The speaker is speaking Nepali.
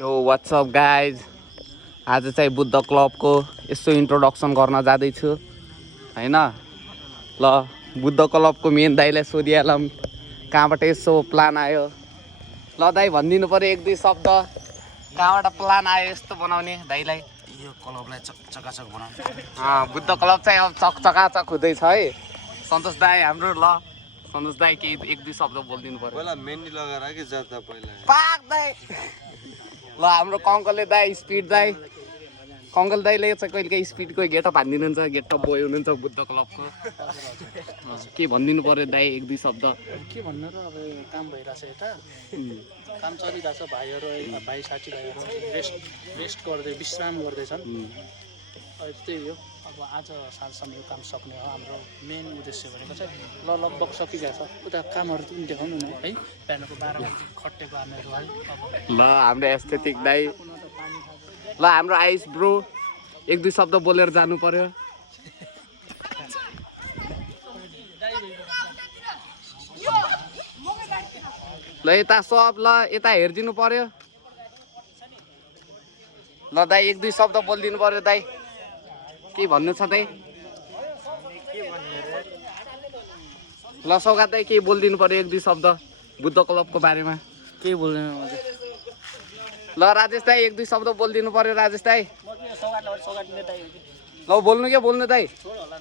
यो व्हाट्सअप गाइज आज चाहिँ बुद्ध क्लबको यसो इन्ट्रोडक्सन गर्न जाँदैछु हैन ल बुद्ध क्लबको मेन दाइलाई सोधिहालौँ कहाँबाट यसो प्लान आयो ल दाइ भनिदिनु पर्यो एक दुई शब्द कहाँबाट प्लान आयो यस्तो बनाउने दाइलाई यो क्लबलाई चकाचक बनाउनु बुद्ध क्लब चाहिँ अब चकचकाचक हुँदैछ है सन्तोष दाइ हाम्रो ल सन्तोष दाइ केही एक दुई शब्द बोलिदिनु पर्यो पहिला मेन्डी लगाएर कि जाता पहिला पाक दाइ ल हाम्रो कङ्कलले दाइ स्पिड दाइ कङ्कल दाइले चाहिँ कहिले काहीँ स्पिडको गेटअप हानिदिनुहुन्छ गेटअप बोय हुनुहुन्छ बुद्ध क्लबको के भनिदिनु पर्यो दाइ एक दुई शब्द के भन्नु र अब काम भइरहेछ यता काम चलिरहेछ भाइहरू भाइ साथीभाइहरू रेस्ट गर्दै विश्राम गर्दैछन् त्यही हो अब आज साँझसम्म यो काम सक्ने हो हाम्रो मेन उद्देश्य भनेको चाहिँ लगभग सकिरहेछ उता कामहरू पनि देखाउनु न है बिहानको 12 बजी खटेको हामीहरू है ल हाम्रो एस्थेटिक दाइ ल हाम्रो आइस ब्रो एक दुई शब्द बोलेर जानु पर्यो ल यता सब ल यता हेरिदिनु पर्यो ल दाइ एक दुई शब्द बोलिदिनु पर्यो दाइ के भन्नु छ दाइ ल सौगात दाइ के बोलिदिनु पर्यो एक दुई शब्द बुद्ध क्लबको बारेमा केही बोल्दैन ल राजेश दाइ एक दुई शब्द बोलिदिनु पर्यो राजेश दाइ ल बोल्नु के बोल्नु दाइ